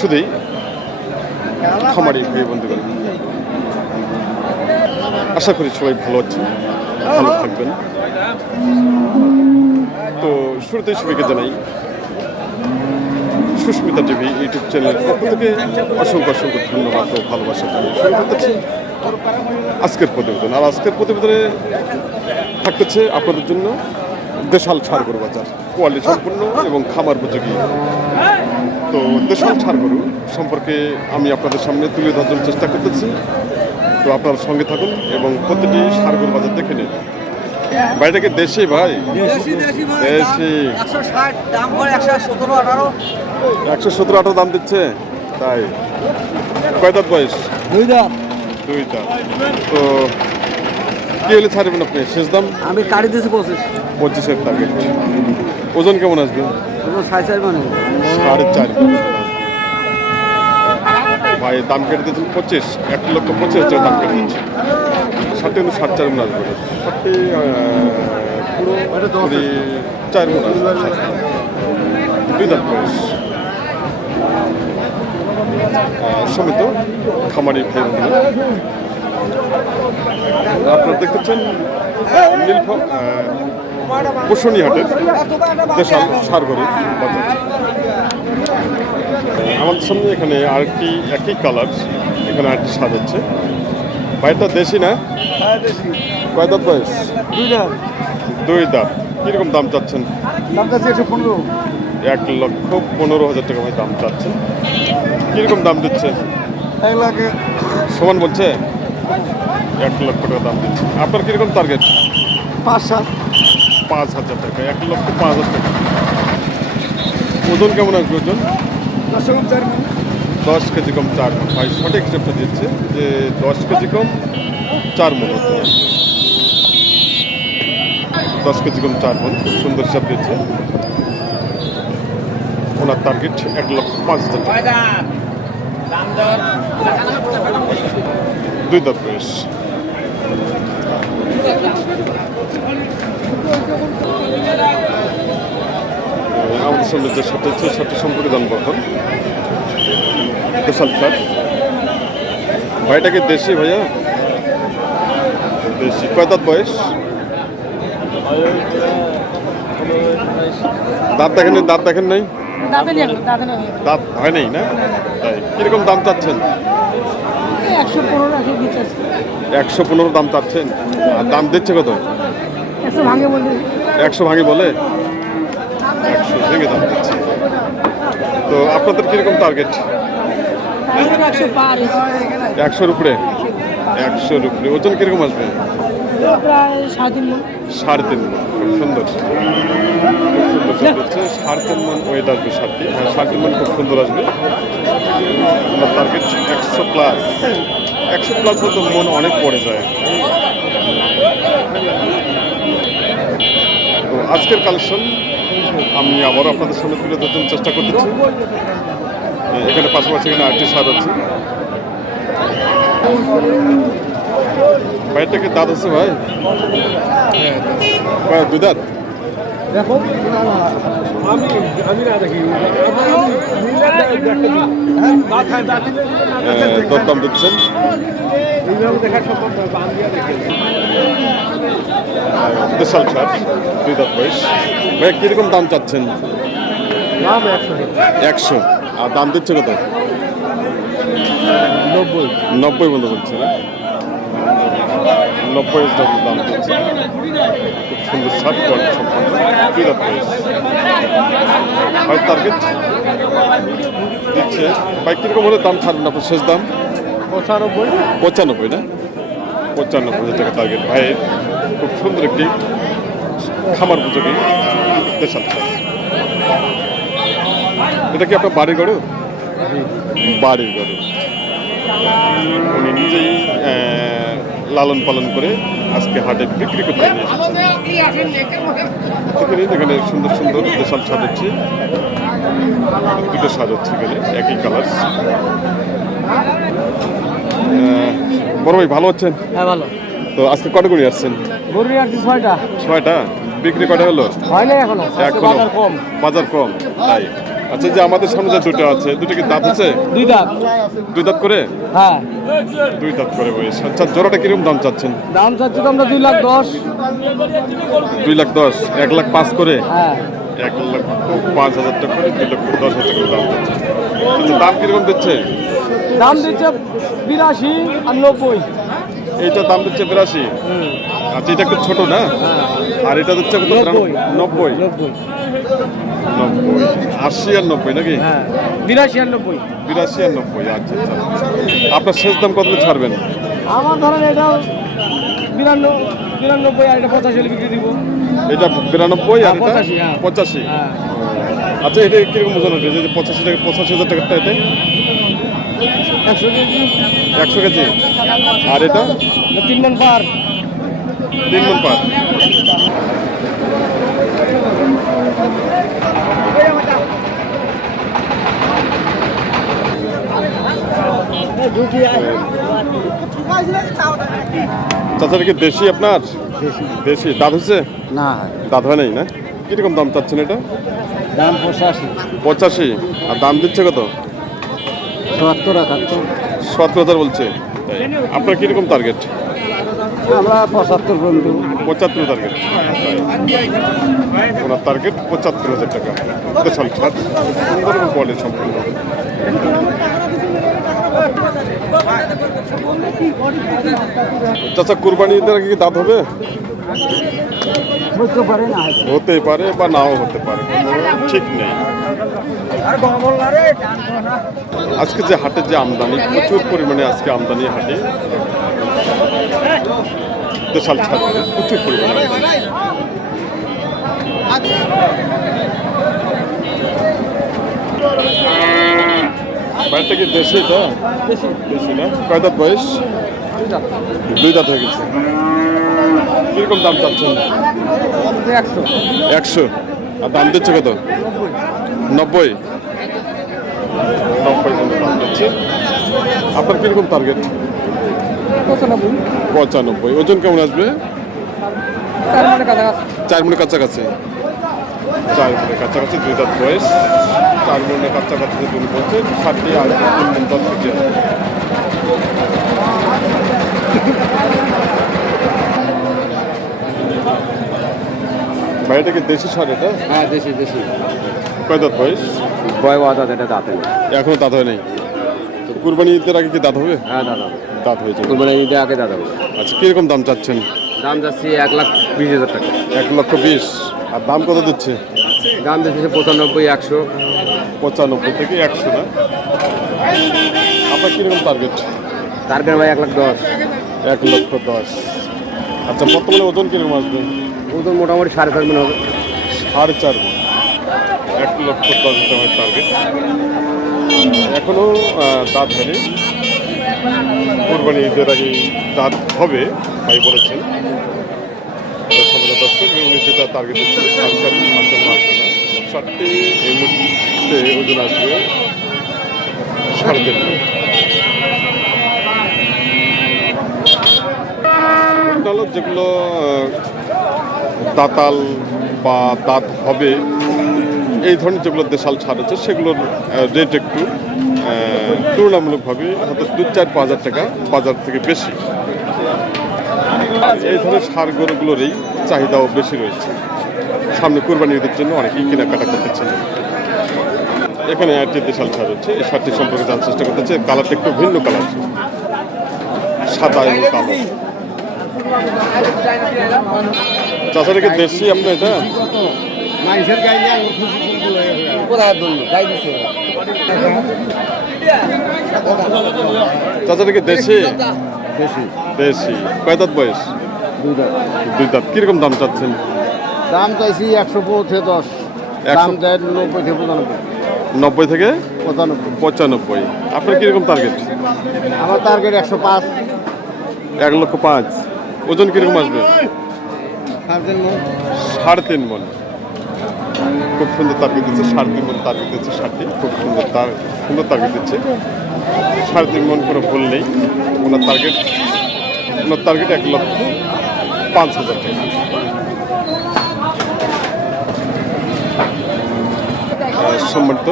শুধুই খামারি ভাই বন্ধুগণ, আশা করি সবাই ভালো আছেন, ভালো থাকবেন। তো শুরুতেই সবাইকে জানাই সুস্মিতা টিভি ইউটিউব চ্যানেলের পক্ষ থেকে অসংখ্য ধন্যবাদ ও ভালোবাসা জানিয়ে শুরু করতেছি আজকের প্রতিবেদন। আর আজকের প্রতিবেদনে থাকতেছে আপনাদের জন্য দেশাল ষাঁড় গরু বাজার, কোয়ালিটি সম্পূর্ণ এবং খামার উপযোগী। তো দেশাল ষাঁড় গরু সম্পর্কে আমি আপনাদের সামনে তুলে ধরার চেষ্টা করতেছি। তো আপনারা সঙ্গে থাকুন এবং প্রতিটি ষাঁড় গরু বাজার দেখে নিন। বাড়িটাকে দেশি ভাই, দেশি 117-18 দাম দিচ্ছে। তাই কয় দাঁত বয়স? 2 দাঁত। তো কি হলে ছাড়বেন আপনি? শেষ দাম আমি কাটি দিয়েছি 25-এর টার্গেট। ওজন কেমন আসবে? 4.5 মানে 4.5 ভাই। দাম কেটে দিয়েছেন 25, 1,25,000 দাম কেটে দিচ্ছে। 60-4 মন আসবে, 60 পুরো 4 মন আসবে। 2 দাঁত বয়স সমেত খামারি ভাই বন্ধুরা, আপনারা দেখতেছেন পশুনি হাটের দেশাল ষাঁড় গরু বাজার। আমাদের সামনে এখানে আরেকটি একই কালার, এখানে আরেকটি ষাঁড় হচ্ছে। ভাইটা দেশি না? কয় দাঁত বয়স? 2 দাঁত। কিরকম দাম চাচ্ছেন? 1,15,000 টাকা ভাই দাম চাচ্ছেন। কিরকম দাম দিচ্ছে? 1 লাখে সমান বলছে। 1 লক্ষ টাকা দাম দিচ্ছে। আপনার কিরকম টার্গেট? 5,000 টাকা। 1,05,000 টাকা। ওজন কেমন আসবে? ওজন 10 কেজি কম 4 মন। ভাই সঠিক হিসেবটা দিচ্ছে যে 10 কেজি কম 4 মন হচ্ছে। 10 কেজি কম 4 মন, খুব সুন্দর হিসাব দিচ্ছে। ওনার টার্গেট 1,05,000 টাকা। 2 দাঁত বয়স। আমাদের সামনে যে সাথে হচ্ছে সাথে সম্পর্কে জানবো এখন। দেশাল ষাঁড় ভাইটাকে দেশি ভাইয়া? দেশি। কয় দাঁত বয়স? দাঁত দেখেন নাই? দাঁত হয় নাই না? তাই কিরকম দাম চাচ্ছেন? 115 দাম চাচ্ছেন। আর দাম দিচ্ছে কত? 100 ভাঙে বলে 100 ভেঙে দাম দিচ্ছে। তো আপনাদের কিরকম টার্গেট? 100-র উপরে। 100-র উপরে। ওজন কিরকম আসবে? প্রায় 3.5 মণ। 3.5 মণ। খুব সুন্দর, খুব সুন্দর হচ্ছে। 3.5 মণ ওয়েট আসবে। 3.5 মণ খুব সুন্দর আসবে। আপনার টার্গেট 100+। 100+ হয়তো মন অনেক পড়ে যায়। তো আজকের কালেকশন আমি আবারও আপনাদের সামনে তুলে ধরার চেষ্টা করতেছি। এখানে পাশাপাশি এখানে আরেকটি ষাঁড় আছে। ভাইটাকে দাঁত আছে ভাই? 2 দাঁত। দরদাম দিচ্ছেন? দেশাল ষাঁড়, 2 দাঁত বয়স। ভাই কিরকম দাম চাচ্ছেন? 100। আর দাম দিচ্ছে কত? 90 বন্ধ বলছে না? 90 দাম দিচ্ছে। খুব সুন্দর ষাঁড়, কোয়ালিটি সম্পন্ন, 2 দাঁত বয়স। ভাই টার্গেট দিচ্ছে। ভাই কিরকম হলে দাম ছাড়বেন আপনার? শেষ দাম 95 না? 95,000 টাকা টার্গেট ভাইয়ের। খুব সুন্দর একটি খামার উপযোগী দেশাল ষাঁড়। এটা কি আপনার বাড়ির গরু? বাড়ির গরু। উনি নিজেই লালন পালন করে আজকে হাটে বিক্রি করতে নিয়ে এসেছেন। এখানে সুন্দর সুন্দর দেশাল ষাঁড় হচ্ছে। 2টো ষাঁড় হচ্ছে এখানে একই কালার। বড় ভাই ভালো আছেন? হ্যাঁ ভালো। তো আজকে কটা গরু আসছেন? গরু আসছে 6টা। 6টা। বিক্রি কটা হলো? হয় না এখনো। বাজার কম। বাজার কম, তাই আচ্ছা, যে আমাদের সামনে যে দুটো আছে, দুটো কি দাঁত আছে? দুই দাঁত। দুই দাঁত করে? হ্যাঁ। দুই দাঁত করে বয়স। আচ্ছা, জোড়াটা কিরকম দাম চাচ্ছেন? দাম চাচ্ছি তো আমরা 2,10,000। 2,10,000, 1,05,000 করে? হ্যাঁ। 1,05,000 টাকা করে, 2,10,000 টাকা দাম দিচ্ছে। আচ্ছা, দাম কিরকম দিচ্ছে? দাম দিচ্ছে 82 আর 90। এইটা দাম দিচ্ছে 82। আচ্ছা, এটা একটু ছোট না? আর এটা দিচ্ছে কত? 90। 90। 90। 90, 80 আর 90 নাকি? হ্যাঁ, 82 আর 90। 82 আর 90। আচ্ছা আচ্ছা। আপনার শেষ দাম কত ছাড়বেন? আমার ধরেন এটা 92 আর এটা 85 হলে বিক্রি দিব। এটা 92 আর এটা 85, হ্যাঁ। 85। হ্যাঁ। আচ্ছা, এটা কিরকম ওজন হবে? যে 85,000 টাকাটা, এটা 100 কেজি। 100 কেজি। আর এটা 3 মণ পার। 3 মণ পার। চাচাটা কি দেশি আপনার? দেশি। দাঁত হচ্ছে? না, দাঁত হয় নাই না? কিরকম দাম চাচ্ছেন এটা? দাম 85। 85। আর দাম দিচ্ছে কত? 70 টাকা। 70,000 বলছে। তাই। আপনার কিরকম টার্গেট? আমরা 75 পর্যন্ত। 75 টার্গেট। ওনার টার্গেট 75,000 টাকা। দেশাল ছাড়, সুন্দর এবং কোয়ালিটি সম্পূর্ণ। চাচা, কুরবানি ঈদের আগে কি দাঁত হবে? বুঝতে পারে না। হতে পারে বা নাও হতে পারে, কোনো ঠিক নেই। আজকে যে হাটে যে আমদানি, প্রচুর পরিমাণে আজকে আমদানি হাটে, দেশাল ছাড় প্রচুর পরিমাণে আমদানি। বাড়িটা কি দেশি? এটা দেশি না? কয় দাঁত বয়স? 2 দাঁত হয়ে গেছে। কিরকম দাম চাচ্ছেন? 100। আর দাম দিচ্ছে কত? 90। 90 দাম দিচ্ছে। আপনার কিরকম টার্গেট? 95। ওজন কেমন আসবে? 4 মণের কাছাকাছি। 4 মণের কাছাকাছি, 2 দাঁত বয়স। 4 মণের কাছাকাছি যদি বলছেন, 60 আর 3 মণ 10 কেজি। ভাইটা কি দেশি সার এটা? হ্যাঁ, দেশি। কয় দাঁত বয়স? দাঁত, এটা দাঁতে নেই। এখনো দাঁত হয় নাই। কুরবানি ঈদের আগে কি দাঁত হবে? হ্যাঁ দাদা, দাঁত হয়েছে। কুরবানি ঈদের আগে দাদা। আচ্ছা, কিরকম দাম চাচ্ছেন? দাম যাচ্ছে 1,20,000 টাকা। 1,20,000। আর দাম কত দিচ্ছে? দাম দিচ্ছে 95, 100। 95 থেকে 100 না? আপনার কিরকম টার্গেট? টার্গেট ভাই 1,10,000। 1,10,000। আচ্ছা, বর্তমানে ওজন কিরকম আসবে? ওজন মোটামুটি 4.5 মণ হবে। 4.5 মণ। 1,10,000 টাকার টার্গেট। এখনো দাঁত হয়নি। কোরবানি ঈদের আগে দাঁত হবে ভাই বলেছেন। দর্শক, উনি যেটা টার্গেট দিচ্ছেন 4.5 আসবে না, 60টি এই মুহূর্তে ওজন আসবে 3.5 মণ। যেগুলো দাঁতাল বা দাঁত হবে, এই ধরনের যেগুলো দেশাল ছাড় আছে, সেগুলোর রেট একটু তুলনামূলকভাবে হয়তো 2-4-5 হাজার টাকা বাজার থেকে বেশি। এই ধরনের সার গরুগুলোরই চাহিদাও বেশি রয়েছে। সামনে কোরবানি ঈদের জন্য অনেকেই কেনাকাটা করতেছেন। এখানে একটি দেশাল ছাড় হচ্ছে, এই সারটি সম্পর্কে জানার চেষ্টা করতেছে। কালারটা একটু ভিন্ন কালার, সাদা এবং কালো। চাষাটা কি দেশি আপনার এটা? চাচাটা কি দেশি? দেশি। কয় দাঁত বয়স? 2 দাঁত। কিরকম দাম চাচ্ছেন? দাম চাইছি 105 থেকে 10। দাম দেয় 90 থেকে 95। 90 থেকে 95। আপনার কিরকম টার্গেট? আমার টার্গেট 105। 1,05,000। ওজন কিরকম আসবে? 3.5 মণ। খুব সুন্দর টার্গেট দিচ্ছে। 3.5 মণ টার্গেট দিচ্ছে। ষাটটি খুব সুন্দর টার্গেট দিচ্ছে। 3.5 মণ কোনো ভুল নেই। ওনার টার্গেট 1,05,000 টাকা। সম্মানিত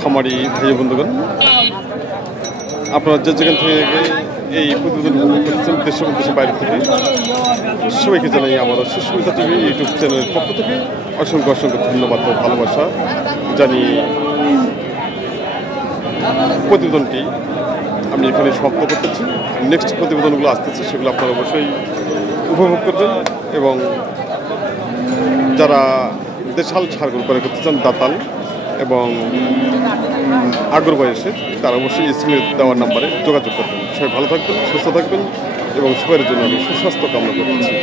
খামারি ভাই বন্ধুগণ, আপনারা যে যেখান থেকে এই প্রতিবেদন উপভোগ করছেন দেশ এবং দেশের বাইরে থেকে, সবাইকে জানাই আমার সুস্মিতা টিভি ইউটিউব চ্যানেলের পক্ষ থেকে অসংখ্য অসংখ্য ধন্যবাদ ও ভালোবাসা জানি। প্রতিবেদনটি আমি এখানে সমাপ্ত করতেছি। নেক্সট প্রতিবেদনগুলো আসতেছে, সেগুলো আপনারা অবশ্যই উপভোগ করবেন। এবং যারা দেশাল ছাড়গুলো করে করতে চান, দাতাল এবং আগ্রহ বয়সে, তারা অবশ্যই স্ক্রিনে দেওয়ার নাম্বারে যোগাযোগ করবেন। সবাই ভালো থাকবেন, সুস্থ থাকবেন এবং সবার জন্য আমি সুস্বাস্থ্য কামনা করতেছি।